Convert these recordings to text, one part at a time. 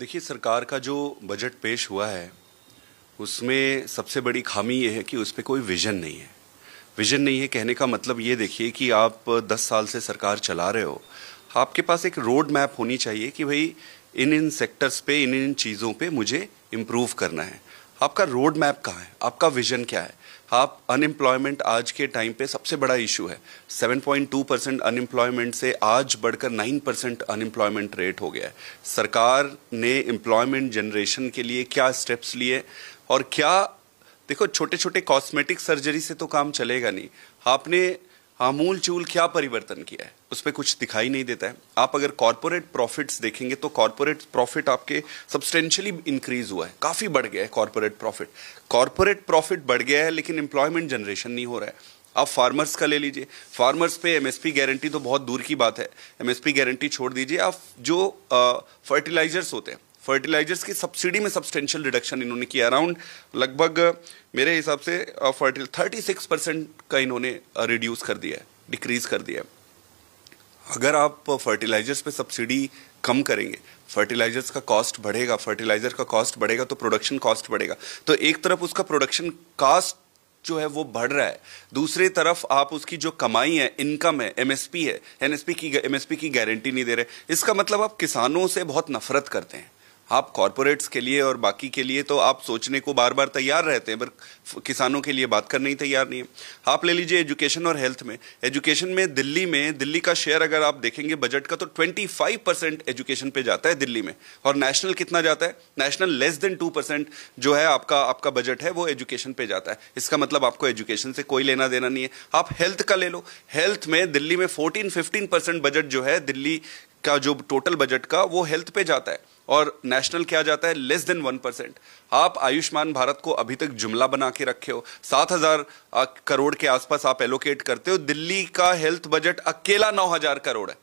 देखिए, सरकार का जो बजट पेश हुआ है उसमें सबसे बड़ी खामी ये है कि उस पे कोई विजन नहीं है। विजन नहीं है कहने का मतलब ये देखिए कि आप 10 साल से सरकार चला रहे हो, आपके पास एक रोड मैप होनी चाहिए कि भाई इन इन सेक्टर्स पे इन इन चीज़ों पे मुझे इम्प्रूव करना है। आपका रोड मैप कहाँ है? आपका विजन क्या है? आप अनएम्प्लॉयमेंट आज के टाइम पे सबसे बड़ा इशू है। 7.2% अनएम्प्लॉयमेंट से आज बढ़कर 9% अनएम्प्लॉयमेंट रेट हो गया है। सरकार ने एम्प्लॉयमेंट जनरेशन के लिए क्या स्टेप्स लिए और क्या, देखो छोटे छोटे कॉस्मेटिक सर्जरी से तो काम चलेगा नहीं। आपने आमूल चूल क्या परिवर्तन किया है उस पर कुछ दिखाई नहीं देता है। आप अगर कॉर्पोरेट प्रॉफिट्स देखेंगे तो कॉर्पोरेट प्रॉफिट आपके सब्सटेंशियली इंक्रीज हुआ है, काफी बढ़ गया है कॉर्पोरेट प्रॉफिट। कॉर्पोरेट प्रॉफिट बढ़ गया है लेकिन एम्प्लॉयमेंट जनरेशन नहीं हो रहा है। आप फार्मर्स का ले लीजिए, फार्मर्स पे एमएसपी गारंटी तो बहुत दूर की बात है, एमएसपी गारंटी छोड़ दीजिए। आप जो फर्टिलाइजर्स होते हैं, फर्टिलाइजर्स की सब्सिडी में सब्सटेंशियल रिडक्शन इन्होंने किया, अराउंड लगभग मेरे हिसाब से 36% का इन्होंने रिड्यूस कर दिया है, डिक्रीज कर दिया है। अगर आप फर्टिलाइजर्स पे सब्सिडी कम करेंगे, फर्टिलाइजर्स का कॉस्ट बढ़ेगा, फर्टिलाइजर का कॉस्ट बढ़ेगा तो प्रोडक्शन कॉस्ट बढ़ेगा। तो एक तरफ उसका प्रोडक्शन कॉस्ट जो है वो बढ़ रहा है, दूसरी तरफ आप उसकी जो कमाई है, इनकम है, एमएसपी है, एमएसपी की गारंटी नहीं दे रहे। इसका मतलब आप किसानों से बहुत नफरत करते हैं। आप कॉरपोरेट्स के लिए और बाकी के लिए तो आप सोचने को बार बार तैयार रहते हैं, पर किसानों के लिए बात करने ही तैयार नहीं है। आप ले लीजिए एजुकेशन और हेल्थ में, एजुकेशन में दिल्ली का शेयर अगर आप देखेंगे बजट का तो 25% एजुकेशन पे जाता है दिल्ली में, और नेशनल कितना जाता है? नेशनल लेस देन 2% जो है आपका बजट है वो एजुकेशन पे जाता है। इसका मतलब आपको एजुकेशन से कोई लेना देना नहीं है। आप हेल्थ का ले लो, हेल्थ में दिल्ली में 14-15% बजट जो है दिल्ली का जो टोटल बजट का वो हेल्थ पे जाता है, और नेशनल क्या जाता है? Less than 1%। आप आयुष्मान भारत को अभी तक जुमला बना के रखे हो, 7,000 करोड़ के आसपास आप एलोकेट करते हो। दिल्ली का हेल्थ बजट अकेला 9,000 करोड़ है।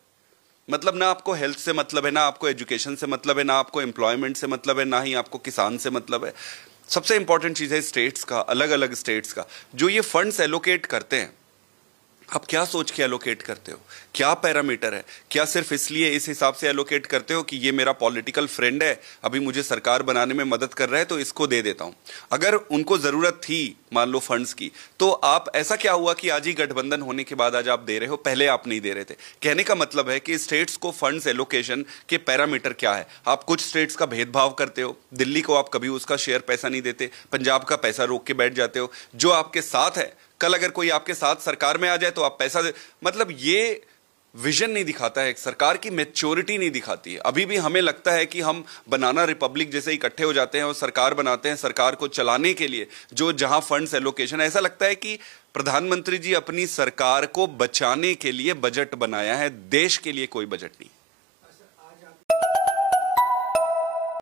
मतलब ना आपको हेल्थ से मतलब है, ना आपको एजुकेशन से मतलब है, ना आपको एम्प्लॉयमेंट से मतलब है, ना ही आपको किसान से मतलब है। सबसे इंपॉर्टेंट चीज है स्टेट्स का, अलग अलग स्टेट्स का जो ये फंड्स एलोकेट करते हैं, आप क्या सोच के एलोकेट करते हो? क्या पैरामीटर है? क्या सिर्फ इसलिए इस हिसाब से एलोकेट करते हो कि ये मेरा पॉलिटिकल फ्रेंड है, अभी मुझे सरकार बनाने में मदद कर रहा है तो इसको दे देता हूं? अगर उनको जरूरत थी मान लो फंड्स की, तो आप, ऐसा क्या हुआ कि आज ही गठबंधन होने के बाद आज आप दे रहे हो, पहले आप नहीं दे रहे थे? कहने का मतलब है कि स्टेट्स को फंड्स एलोकेशन के पैरामीटर क्या है? आप कुछ स्टेट्स का भेदभाव करते हो, दिल्ली को आप कभी उसका शेयर पैसा नहीं देते, पंजाब का पैसा रोक के बैठ जाते हो। जो आपके साथ है, कल अगर कोई आपके साथ सरकार में आ जाए तो आप पैसा दे, मतलब ये विजन नहीं दिखाता है, सरकार की मैच्योरिटी नहीं दिखाती है। अभी भी हमें लगता है कि हम बनाना रिपब्लिक जैसे इकट्ठे हो जाते हैं और सरकार बनाते हैं, सरकार को चलाने के लिए जो जहां फंड्स एलोकेशन, ऐसा लगता है कि प्रधानमंत्री जी अपनी सरकार को बचाने के लिए बजट बनाया है, देश के लिए कोई बजट नहीं।